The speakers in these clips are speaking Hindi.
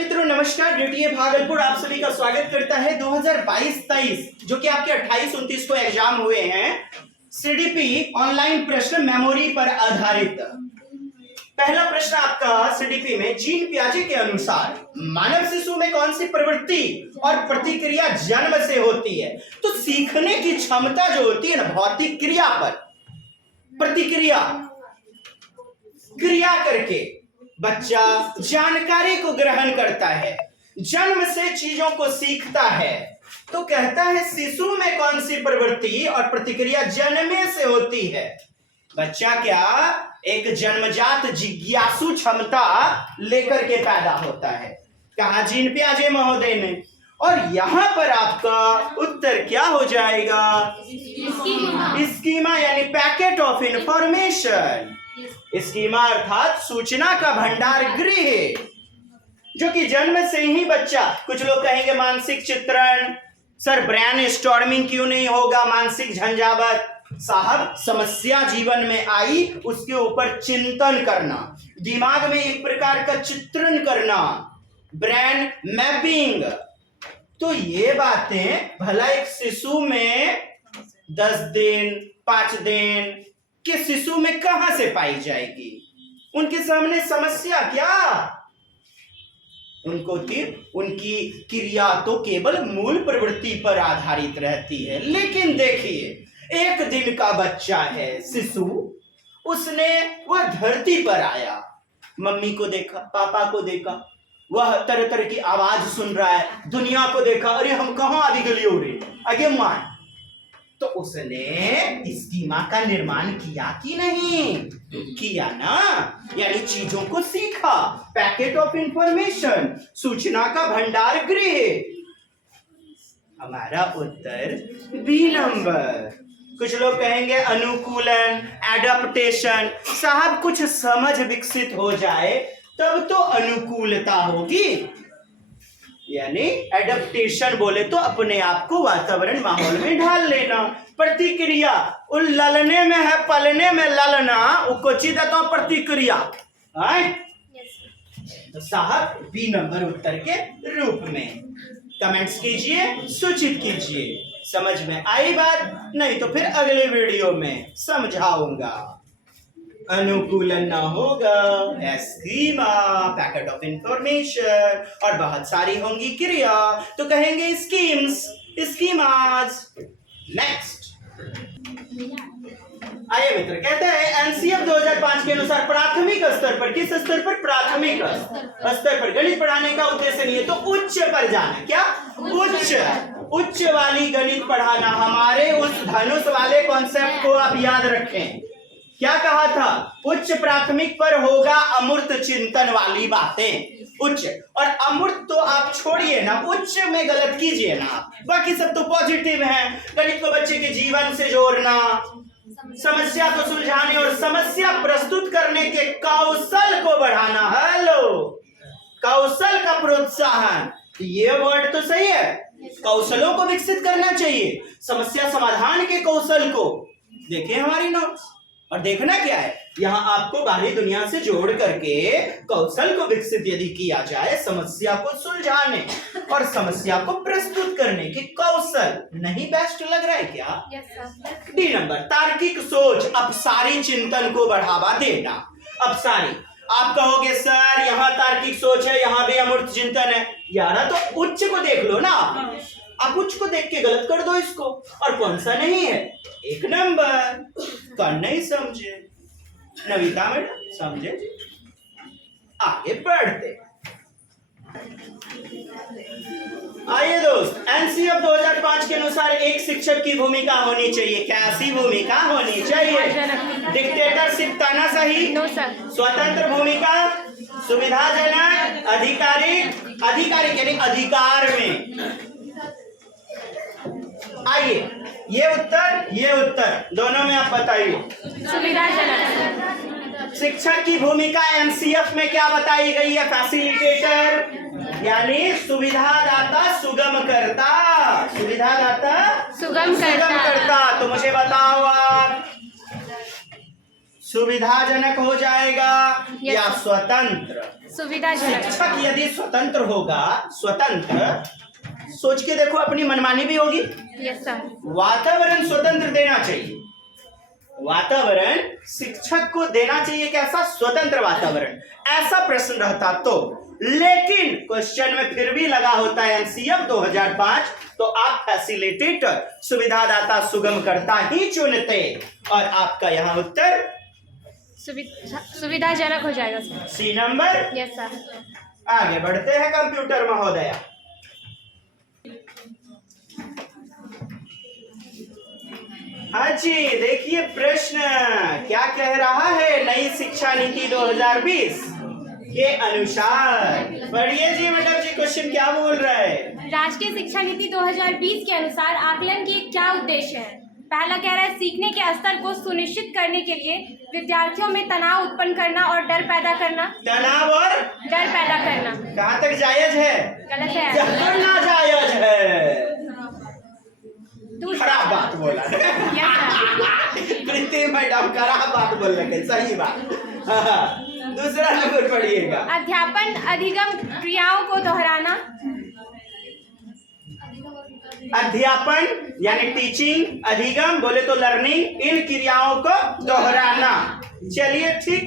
मित्रों नमस्कार। ड्यूटी भागलपुर आप सभी का स्वागत करता है। 2022-23 जो कि आपके 28-29 को एग्जाम हुए हैं, सीडीपी ऑनलाइन प्रश्न मेमोरी पर आधारित। पहला प्रश्न आपका सीडीपी में, जीन पियाजे के अनुसार मानव शिशु में कौन सी प्रवृत्ति और प्रतिक्रिया जन्म से होती है? तो सीखने की क्षमता जो होती है ना, भौतिक क्रिया पर प्रतिक्रिया क्रिया करके बच्चा जानकारी को ग्रहण करता है, जन्म से चीजों को सीखता है। तो कहता है शिशु में कौन सी प्रवृत्ति और प्रतिक्रिया जन्मे से होती है? बच्चा क्या एक जन्मजात जिज्ञासु क्षमता लेकर के पैदा होता है, कहा जीन पियाजे महोदय ने। और यहां पर आपका उत्तर क्या हो जाएगा? स्कीमा यानी पैकेट ऑफ इंफॉर्मेशन। स्कीमा अर्थात सूचना का भंडार गृह, जो कि जन्म से ही बच्चा, कुछ लोग कहेंगे मानसिक चित्रण, सर ब्रेन स्टॉर्मिंग क्यों नहीं होगा, मानसिक झंझावत। साहब समस्या जीवन में आई, उसके ऊपर चिंतन करना, दिमाग में एक प्रकार का चित्रण करना, ब्रेन मैपिंग। तो ये बातें भला एक शिशु में 10 दिन 5 दिन के शिशु में कहां से पाई जाएगी? उनके सामने समस्या क्या? उनकी क्रिया तो केवल मूल प्रवृत्ति पर आधारित रहती है। लेकिन देखिए, एक दिन का बच्चा है, शिशु, वह धरती पर आया, मम्मी को देखा, पापा को देखा, वह तरह तरह की आवाज सुन रहा है, दुनिया को देखा, अरे हम कहां आदि गली हो रहे आगे मान। तो उसने स्कीमा का निर्माण किया कि नहीं किया ना, यानी चीजों को सीखा, पैकेट ऑफ इंफॉर्मेशन, सूचना का भंडार गृह। हमारा उत्तर बी नंबर। कुछ लोग कहेंगे अनुकूलन, एडाप्टेशन। साहब कुछ समझ विकसित हो जाए तब तो अनुकूलता होगी, यानी एडेप्टेशन बोले तो अपने आप को वातावरण माहौल में ढाल लेना। प्रतिक्रिया उन ललने में है, पलने में ललना, उचित तो प्रतिक्रिया। तो साहब बी नंबर उत्तर के रूप में कमेंट्स कीजिए, सूचित कीजिए। समझ में आई बात? नहीं तो फिर अगले वीडियो में समझाऊंगा। अनुकूलन ना होगा, स्कीमा, पैकेट ऑफ इंफॉर्मेशन, और बहुत सारी होंगी क्रिया, तो कहेंगे स्कीम्स, स्कीमास। नेक्स्ट आइए मित्र, कहते हैं एनसीएफ 2005 के अनुसार प्राथमिक स्तर पर, किस स्तर पर? प्राथमिक स्तर पर गणित पढ़ाने का उद्देश्य नहीं है तो उच्च पर जाना। क्या? उच्च वाली गणित पढ़ाना। हमारे उस धनुष वाले कॉन्सेप्ट को आप याद रखें। क्या कहा था? उच्च प्राथमिक पर होगा अमूर्त चिंतन वाली बातें। उच्च और अमूर्त तो आप छोड़िए ना, उच्च में गलत कीजिए ना, बाकी सब तो पॉजिटिव है। गणित को बच्चे के जीवन से जोड़ना, समस्या को सुलझाने और समस्या प्रस्तुत करने के कौशल को बढ़ाना। हेलो, कौशल का प्रोत्साहन, ये वर्ड तो सही है। कौशलों को विकसित करना चाहिए, समस्या समाधान के कौशल को। देखिए हमारी नोट्स, और देखना क्या है, यहाँ आपको बाहरी दुनिया से जोड़ करके कौशल को विकसित यदि किया जाए, समस्या को सुलझाने और समस्या को प्रस्तुत करने के कौशल। नहीं बेस्ट लग रहा है क्या? डी नंबर, तार्किक सोच, अपसारी चिंतन को बढ़ावा देना। अपसारी, आप कहोगे सर यहाँ तार्किक सोच है, यहाँ भी अमूर्त चिंतन है। यार तो उच्च को देख लो ना, आप उच्च को देख के गलत कर दो इसको, और कौन सा नहीं है? एक नंबर। कौन नहीं समझे? नविता मैडम समझे? आगे बढ़ते। आइए दोस्त, एनसीएफ 2005 के अनुसार एक शिक्षक की भूमिका होनी चाहिए। कैसी भूमिका होनी चाहिए? डिक्टेटरशिप तानाशाही, स्वतंत्र भूमिका, सुविधाजनक, अधिकारी यानी अधिकार में। आइए, ये उत्तर दोनों में आप बताइए। सुविधाजनक। शिक्षक की भूमिका एनसीएफ में क्या बताई गई है? फैसिलिटेटर यानी सुविधादाता, सुगम करता। सुविधादाता सुगम करता। तो मुझे बताओ आप, सुविधाजनक हो जाएगा या स्वतंत्र? सुविधाजनक। शिक्षक यदि स्वतंत्र होगा, स्वतंत्र, सोच के देखो अपनी मनमानी भी होगी। Yes sir. वातावरण स्वतंत्र देना चाहिए, वातावरण शिक्षक को देना चाहिए कैसा, स्वतंत्र वातावरण, ऐसा प्रश्न रहता तो। लेकिन क्वेश्चन में फिर भी लगा होता है एनसीएफ 2005, तो आप फैसिलिटेटर, सुविधादाता, सुगमकर्ता ही चुनते, और आपका यहाँ उत्तर सुविधाजनक हो जाएगा sir. C number. Yes sir. आगे बढ़ते हैं कंप्यूटर महोदया। हाँ जी, देखिए प्रश्न क्या कह रहा है, नई शिक्षा नीति 2020 के अनुसार। पढ़िए जी मैडम जी, क्वेश्चन क्या बोल रहा है। राष्ट्रीय शिक्षा नीति 2020 के अनुसार आकलन की क्या उद्देश्य है। पहला कह रहा है सीखने के स्तर को सुनिश्चित करने के लिए विद्यार्थियों में तनाव उत्पन्न करना और डर पैदा करना। तनाव और डर पैदा करना कहाँ तक जायज है? गलत है। ना जायज है, दूसरा खराब बात बोला प्रीति मैडम, खराब बात बोल रहे, सही बात। हाँ, दूसरा नंबर पढ़िएगा। अध्यापन अधिगम क्रियाओं को दोहराना। अध्यापन यानी टीचिंग, अधिगम बोले तो लर्निंग, इन क्रियाओं को दोहराना। चलिए ठीक,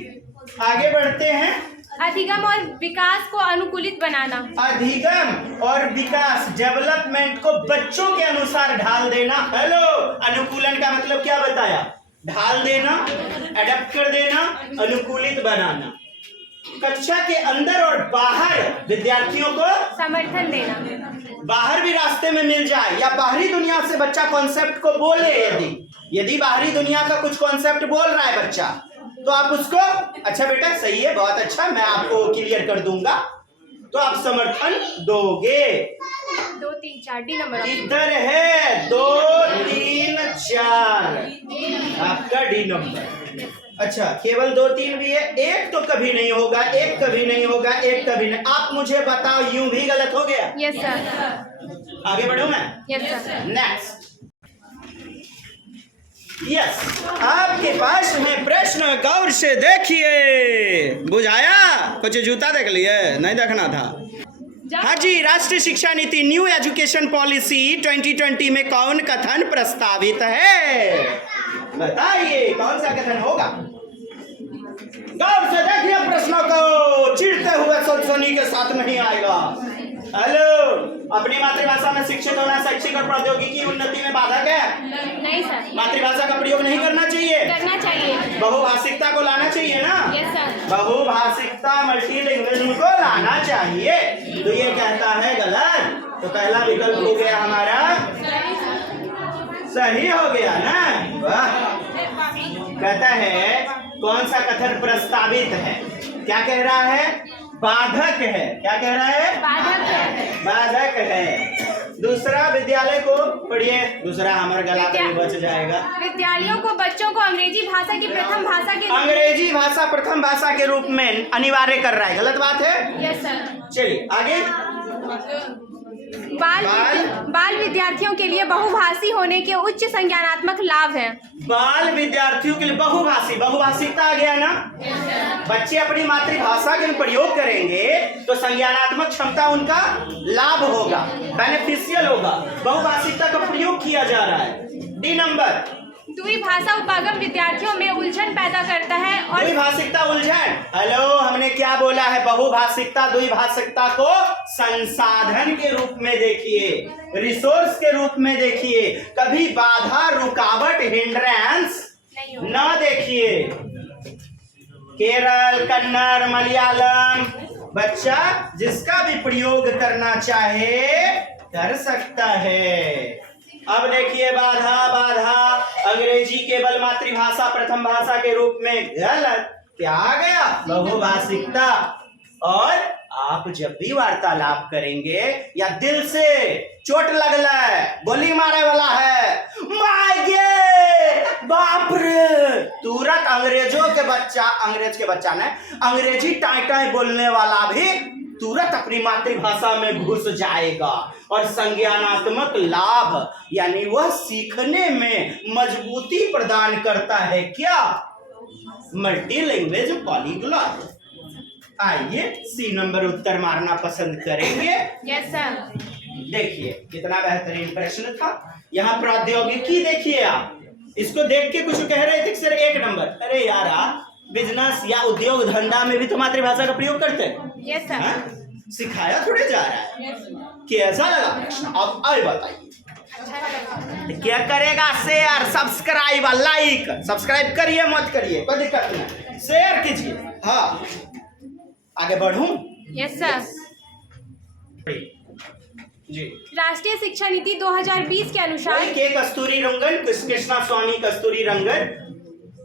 आगे बढ़ते हैं। अधिगम और विकास को अनुकूलित बनाना। अधिगम और विकास, डेवलपमेंट को बच्चों के अनुसार ढाल देना। हेलो, अनुकूलन का मतलब क्या बताया, ढाल देना, एडप्ट कर देना, अनुकूलित बनाना। कक्षा के अंदर और बाहर विद्यार्थियों को समर्थन देना। बाहर भी रास्ते में मिल जाए या बाहरी दुनिया से बच्चा कॉन्सेप्ट को बोले, यदि बाहरी दुनिया का कुछ कॉन्सेप्ट बोल रहा है बच्चा, तो आप उसको, अच्छा बेटा सही है, बहुत अच्छा, मैं आपको क्लियर कर दूंगा, तो आप समर्थन दोगे। 2 3 4 डी नंबर इधर है 2 3 4, आपका डी नंबर। अच्छा, केवल 2 3 भी है, एक तो कभी नहीं होगा, एक कभी नहीं होगा, एक कभी नहीं। आप मुझे बताओ, यूं भी गलत हो गया। Yes sir. आगे बढ़ूं मैं? Yes sir. नेक्स्ट। यस, आपके पास में प्रश्न, गौर से देखिए। बुझाया? कुछ जूता देख लिए? नहीं देखना था। हाँ जी, राष्ट्रीय शिक्षा नीति न्यू एजुकेशन पॉलिसी 2020 में कौन कथन प्रस्तावित है? बताइए कौन सा कथन होगा। गौर से देखिए प्रश्नों को, चिढ़ते हुए सनसनी के साथ नहीं आएगा। हेलो, अपनी मातृभाषा में शिक्षित होना शैक्षिक और प्रौद्योगिकी उन्नति में बाधक है? नहीं सर। मातृभाषा का प्रयोग नहीं करना चाहिए? करना चाहिए। बहुभाषिकता को लाना चाहिए ना? Yes sir. बहुभाषिकता, मल्टीलिंग्विज्म को लाना चाहिए। तो ये कहता है गलत, तो पहला विकल्प हो गया हमारा सही हो गया ना। वाह, कहता है कौन सा कथन प्रस्तावित है, क्या कह रहा है, बाधक है। क्या कह रहा है? बाधक है। बाधक है। दूसरा विद्यालय को पढ़िए, दूसरा हमारे गला पे बच जाएगा। विद्यालयों को बच्चों को अंग्रेजी भाषा की प्रथम भाषा के अंग्रेजी भाषा प्रथम भाषा के रूप में अनिवार्य कर रहा है, गलत बात है। Yes sir. चलिए आगे। बाल विद्यार्थियों के लिए बहुभाषी होने के उच्च संज्ञानात्मक लाभ हैं। बाल विद्यार्थियों के लिए बहुभाषी, बहुभाषिकता आ गया ना। बच्चे अपनी मातृभाषा के प्रयोग करेंगे तो संज्ञानात्मक क्षमता उनका लाभ होगा, बेनिफिशियल होगा। बहुभाषिकता का प्रयोग किया जा रहा है। D number. द्विभाषा उपागम विद्यार्थियों में उलझन पैदा करता है और द्विभाषिकता उलझन। हेलो, हमने क्या बोला है, बहुभाषिकता द्विभाषिकता को संसाधन के रूप में देखिए, रिसोर्स के रूप में देखिए, कभी बाधा, रुकावट, हिंड्रेंस न देखिए। केरल, कन्नड़, मलयालम, बच्चा जिसका भी प्रयोग करना चाहे कर सकता है। अब देखिए बाधा, बाधा, अंग्रेजी केवल मातृभाषा प्रथम भाषा के रूप में गलत। क्या आ गया? बहुभाषिकता। और आप जब भी वार्तालाप करेंगे या दिल से चोट लगला है, गोली मारे वाला है, बाप रे, तुरंत अंग्रेजों के बच्चा, अंग्रेज के बच्चा ने अंग्रेजी टाई बोलने वाला भी तुरंत अपनी मातृभाषा में घुस जाएगा। और संज्ञानात्मक लाभ यानी वह सीखने में मजबूती प्रदान करता है। क्या? मल्टीलैंग्वेज पॉलीग्लॉट। आइए सी नंबर उत्तर मारना पसंद करेंगे। Yes sir. देखिए कितना बेहतरीन प्रश्न था। यहाँ प्रौद्योगिकी देखिए, आप इसको देख के कुछ कह रहे थे सर 1 नंबर। अरे यार आप बिजनेस या उद्योग धंधा में भी तो मातृभाषा का प्रयोग करते हैं। Yes sir. हाँ? सिखाया थोड़े जा रहा है। कैसा लगा प्रश्न? अब आए बताइए। क्या करेगा? Share, subscribe, like. सब्सक्राइब करिए मत करिए कोई दिक्कत नहीं, शेयर कीजिए। हाँ आगे बढ़ूं? Yes sir. जी। राष्ट्रीय शिक्षा नीति 2020 के अनुसार के कस्तूरी रंगन, कृष्णा स्वामी कस्तूरी रंगन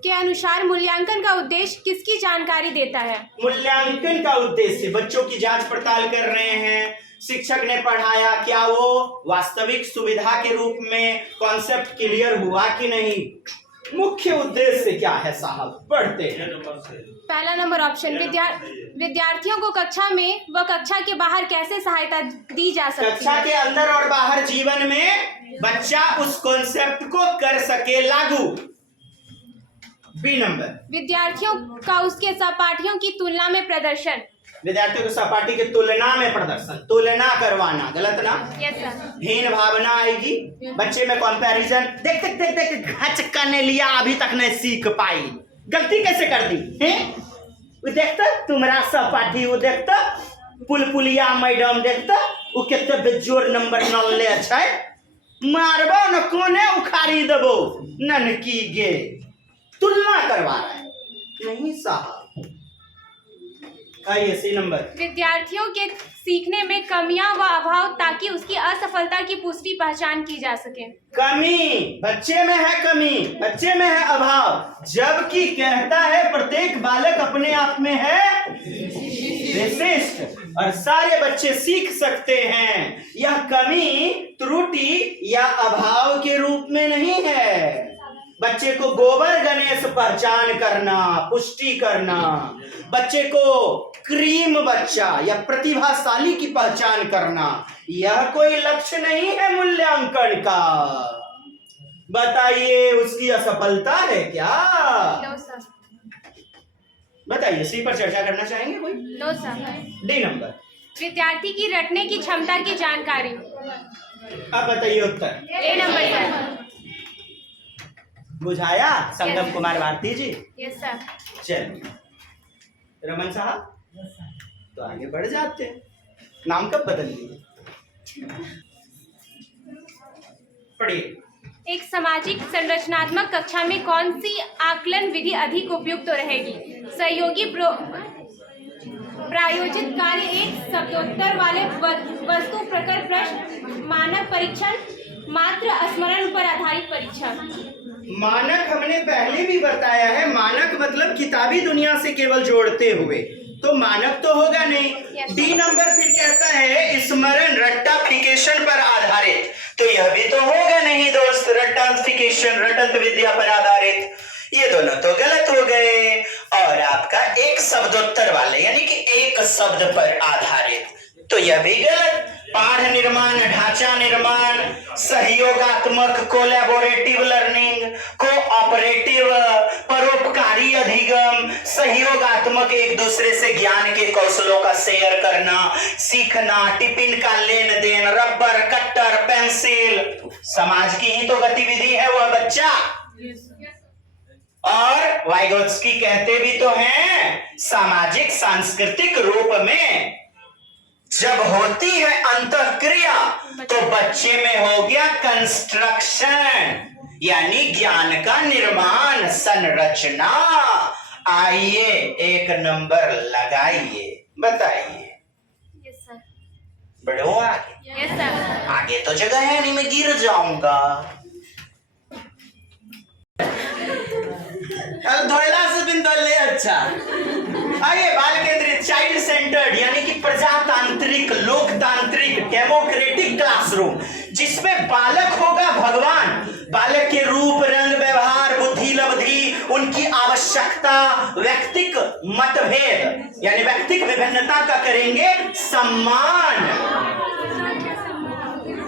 के अनुसार मूल्यांकन का उद्देश्य किसकी जानकारी देता है? मूल्यांकन का उद्देश्य बच्चों की जांच पड़ताल कर रहे हैं, शिक्षक ने पढ़ाया, क्या वो वास्तविक सुविधा के रूप में कॉन्सेप्ट क्लियर हुआ कि नहीं। मुख्य उद्देश्य क्या है साहब? पढ़ते हैं। पहला नंबर ऑप्शन, विद्यार्थियों को कक्षा में व कक्षा के बाहर कैसे सहायता दी जा सकती है? कक्षा के अंदर और बाहर जीवन में बच्चा उस कॉन्सेप्ट को कर सके लागू। बी नंबर, विद्यार्थियों का उसके सहपाठियों की तुलना में प्रदर्शन। विद्यार्थियों को सहपाठी की तुलना में प्रदर्शन, तुलना करवाना गलत ना। Yes sir. हीन भावना आएगी बच्चे में, कंपैरिजन। देख देख देख देख घचका ने लिया, अभी तक नहीं सीख पाई, गलती कैसे कर दी हैं? वो देखता तुम्हारा सहपाठी, वो देखता पुलपुलिया मैडम, देखता वो कितने बेजोर नंबर न ले। अच्छा मारबो न कोने उखाड़ी देबो ननकी गे। तुलना करवा रहा है नहीं साहब। आइए सी नंबर, विद्यार्थियों के सीखने में कमियां व अभाव ताकि उसकी असफलता की पुष्टि पहचान की जा सके। कमी बच्चे में है, कमी बच्चे में है, अभाव जबकि कहता है प्रत्येक बालक अपने आप में है विशिष्ट और सारे बच्चे सीख सकते हैं। यह कमी त्रुटि या अभाव के रूप में नहीं है। बच्चे को गोबर गणेश पहचान करना, पुष्टि करना, बच्चे को क्रीम बच्चा या प्रतिभाशाली की पहचान करना, यह कोई लक्ष्य नहीं है मूल्यांकन का। बताइए उसकी असफलता है क्या? No sir. बताइए सी पर चर्चा करना चाहेंगे कोई? No sir. डी नंबर, विद्यार्थी की रटने की क्षमता की जानकारी। अब बताइए उत्तर। A number sir. बुझाया संगम कुमार भारती जी? Yes sir. चलिए रमन साहब तो आगे बढ़ जाते हैं। नाम कब बदल दिए? पढ़िए। एक सामाजिक संरचनात्मक कक्षा में कौन सी आकलन विधि अधिक उपयुक्त रहेगी? सहयोगी प्रायोजित कार्य, एक शब्दोत्तर वाले वस्तु प्रकर प्रश्न, मानक परीक्षण, मात्र स्मरण पर आधारित परीक्षण। मानक हमने पहले भी बताया है, मानक मतलब किताबी दुनिया से केवल जोड़ते हुए, तो मानक तो होगा नहीं। डी नंबर फिर कहता है स्मरण, रट्टाफिकेशन पर आधारित, तो यह भी तो होगा नहीं दोस्त। रट्टाफिकेशन, रटंत विद्या पर आधारित, ये दोनों तो गलत हो गए। और आपका एक शब्दोत्तर वाले यानी कि एक शब्द पर आधारित, तो यह भी गलत। पाठ निर्माण, ढांचा निर्माण, सहयोगात्मक कोलैबोरेटिव लर्निंग, कोऑपरेटिव, परोपकारी अधिगम, सहयोगात्मक एक दूसरे से ज्ञान के कौशलों का शेयर करना, सीखना, टिफिन का लेन देन, रबर, कटर, पेंसिल, समाज की ही तो गतिविधि है वह बच्चा। और वाइगोत्स्की कहते भी तो हैं सामाजिक सांस्कृतिक रूप में जब होती है अंतःक्रिया तो बच्चे में हो गया कंस्ट्रक्शन यानी ज्ञान का निर्माण, संरचना। आइए एक नंबर लगाइए, बताइए। Yes sir. बढ़ो आगे। Yes sir. आगे तो जगह है नहीं, मैं गिर जाऊंगा। धोला से बिन दले अच्छा। आइए बाल केंद्रित, चाइल्ड सेंटर्ड यानी कि प्रजातांत्रिक, लोकतांत्रिक, डेमोक्रेटिक क्लासरूम, जिसमें बालक होगा भगवान। बालक के रूप, रंग, व्यवहार, बुद्धि, लब्धि, उनकी आवश्यकता, व्यक्तिक मतभेद यानी व्यक्तिक विभिन्नता का करेंगे सम्मान।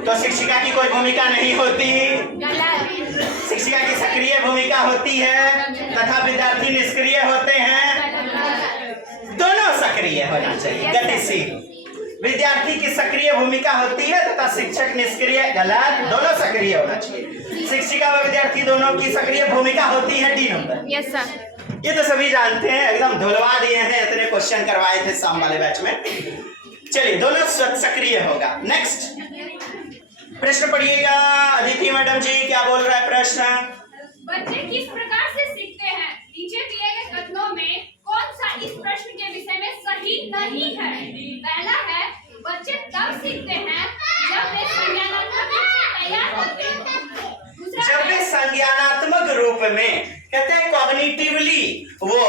तो शिक्षिका की कोई भूमिका नहीं होती, शिक्षिका की सक्रिय भूमिका होती है तथा विद्यार्थी निष्क्रिय होते हैं। दोनों सक्रिय सक्रिय होना चाहिए, Yes, sir. गतिशील। विद्यार्थी की सक्रिय भूमिका होती है तथा शिक्षक निष्क्रिय, गलत, दोनों सक्रिय होना चाहिए। शिक्षिका व विद्यार्थी दोनों की सक्रिय भूमिका होती है, डी नंबर। Yes sir. ये तो सभी जानते हैं, एकदम धुलवा दिए हैं, इतने क्वेश्चन करवाए थे शाम वाले बैच में। चलिए, दोनों सक्रिय होगा। नेक्स्ट प्रश्न पढ़िएगा। अदिति मैडम जी, क्या बोल रहा है प्रश्न? बच्चे किस प्रकार से सीखते हैं? नीचे दिए गए कथनों में कौन सा इस प्रश्न के विषय में सही नहीं है? पहला है, बच्चे तब सीखते हैं जब वे संज्ञानात्मक रूप से तैयार होते हैं। दूसरा जब वे संज्ञानात्मक रूप में, कहते हैं कॉग्निटिवली वो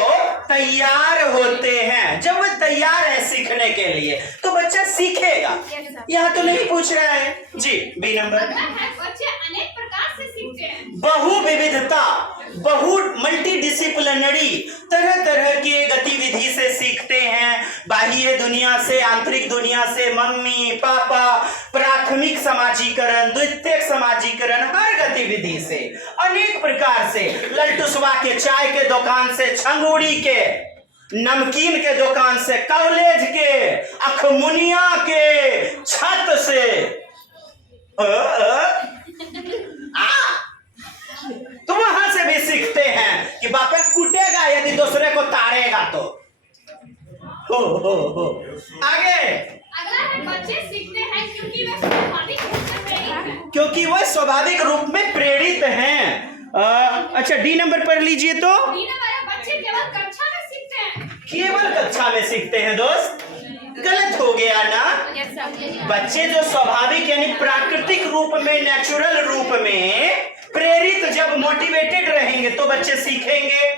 तैयार होते हैं। जब वो तैयार है सीखने के लिए तो बच्चा सीखेगा। यहाँ तो नहीं पूछ रहा है जी। B number. अगला है, बच्चे अनेक प्रकार से सीखते हैं। बहु विविधता, बहु मल्टी डिसिप्लिनरी, तरह तरह की गतिविधि से सीखते हैं। बाह्य दुनिया से, आंतरिक दुनिया से, मम्मी पापा, प्राथमिक समाजीकरण, द्वितीयक समाजीकरण, हर गतिविधि से, अनेक प्रकार से। ललटुसवा के चाय के दुकान से, छंगूड़ी के, नमकीन के दुकान से, कॉलेज के, अखमुनिया के छत से, तो वहां से भी सीखते हैं कि बापे कूटेगा यदि दूसरे को ताड़ेगा तो। हो आगे। अगला है, बच्चे सीखते हैं क्योंकि वे स्वाभाविक रूप से प्रेरित हैं। क्योंकि वह स्वाभाविक रूप में प्रेरित हैं। अच्छा, डी नंबर पढ़ लीजिए तो। डी नंबर है, बच्चे केवल कक्षा में सीखते हैं। केवल कक्षा में सीखते हैं दोस्त, गलत हो गया ना। Yes sir. बच्चे जो स्वाभाविक यानी प्राकृतिक रूप में, नेचुरल रूप में प्रेरित, जब मोटिवेटेड रहेंगे तो बच्चे सीखेंगे।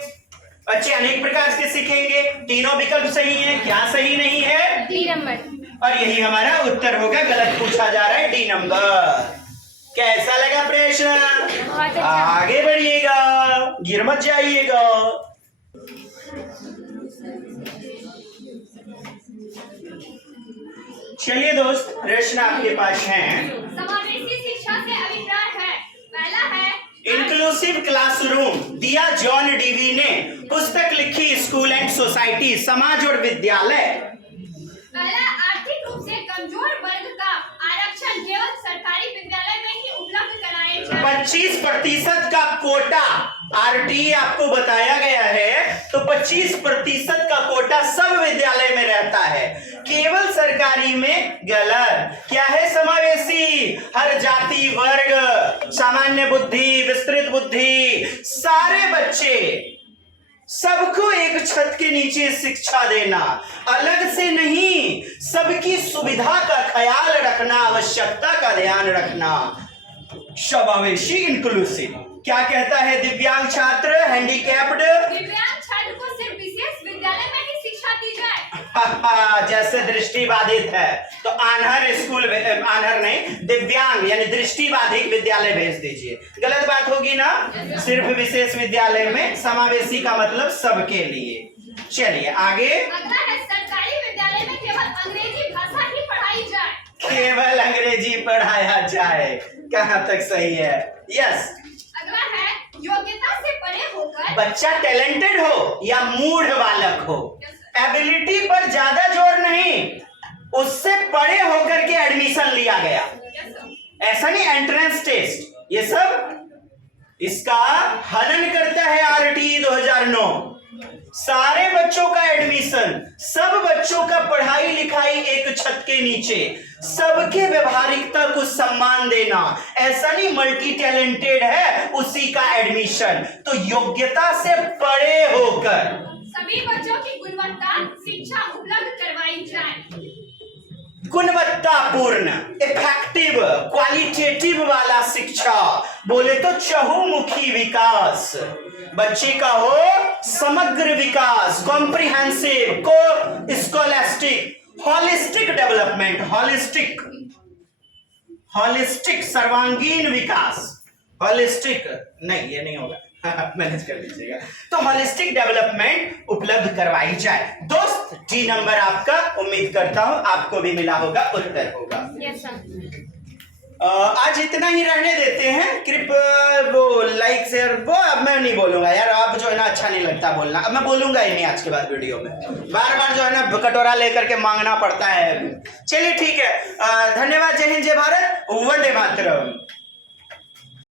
बच्चे अनेक प्रकार से सीखेंगे। तीनों विकल्प सही हैं, क्या सही नहीं है? D number. और यही हमारा उत्तर होगा। गलत पूछा जा रहा है, डी नंबर। कैसा लगा प्रश्न? बहुत अच्छा। आगे बढ़िएगा, गिर मत जाइएगा। चलिए दोस्त, प्रश्न आपके पास हैं। समावेशी शिक्षा से अभिप्राय है। पहला है, इंक्लूसिव क्लासरूम, दिया जॉन डीवी ने। पुस्तक लिखी स्कूल एंड सोसाइटी, समाज और विद्यालय। पहला, आर्थिक रूप से कमजोर वर्ग का आरक्षण केवल सरकारी विद्यालय में ही उपलब्ध कराए जाए। 25% का कोटा, आरटीई आपको बताया गया है, तो 25% का कोटा सब विद्यालय में रहता है, केवल सरकारी में गलत। क्या है समावेशी? हर जाति, वर्ग, सामान्य बुद्धि, विस्तृत बुद्धि, सारे बच्चे, सबको एक छत के नीचे शिक्षा देना, अलग से नहीं, सबकी सुविधा का ख्याल रखना, आवश्यकता का ध्यान रखना। समावेशी, इंक्लूसिव। क्या कहता है? दिव्यांग छात्र, हैंडीकैप्ड, दिव्यांग छात्र को सिर्फ विशेष विद्यालय में ही शिक्षा दी जाए। जैसे दृष्टिबाधित है तो आन्हर स्कूल, आन्हर नहीं, दिव्यांग यानी दृष्टिबाधित विद्यालय भेज दीजिए। गलत बात होगी ना। सिर्फ विशेष विद्यालय में, समावेशी का मतलब सबके लिए। चलिए आगे। अगला है, सरकारी विद्यालय में केवल अंग्रेजी भाषा ही पढ़ाई जाए। केवल अंग्रेजी पढ़ाया जाए, कहाँ तक सही है? यस। अगला है, योग्यता से परे होकर बच्चा टैलेंटेड हो या मूढ़ बालक हो, एबिलिटी पर ज्यादा जोर नहीं, उससे परे होकर के एडमिशन लिया गया। ऐसा नहीं एंट्रेंस टेस्ट, ये सब इसका हनन करता है आरटीई 2009। सारे बच्चों का एडमिशन, सब बच्चों का पढ़ाई लिखाई एक छत के नीचे, सबके व्यवहारिकता को सम्मान देना। ऐसा नहीं मल्टी टैलेंटेड है उसी का एडमिशन, तो योग्यता से परे होकर सभी बच्चों की गुणवत्ता शिक्षा उपलब्ध करवाई जाए। गुणवत्तापूर्ण, इफेक्टिव, क्वालिटेटिव वाला शिक्षा, बोले तो चहुमुखी विकास, बच्चे का हो समग्र विकास, कॉम्प्रिहेंसिव, को स्कॉलास्टिक, हॉलिस्टिक डेवलपमेंट, हॉलिस्टिक सर्वांगीण विकास, हॉलिस्टिक नहीं, ये नहीं होगा, मैनेज कर लीजिएगा। तो हॉलिस्टिक डेवलपमेंट उपलब्ध करवाई जाए। दोस्त, डी नंबर आपका, उम्मीद करता हूं आपको भी मिला होगा, उत्तर होगा। Yes sir. आज इतना ही रहने देते हैं। कृपया वो लाइक शेयर वो अब मैं नहीं बोलूंगा यार, अब जो है ना अच्छा नहीं लगता बोलना, अब मैं बोलूंगा ही नहीं आज के बाद वीडियो में। बार बार जो है ना कटोरा लेकर के मांगना पड़ता है। चलिए ठीक है, धन्यवाद। जय हिंद, जय भारत, वंदे मातरम।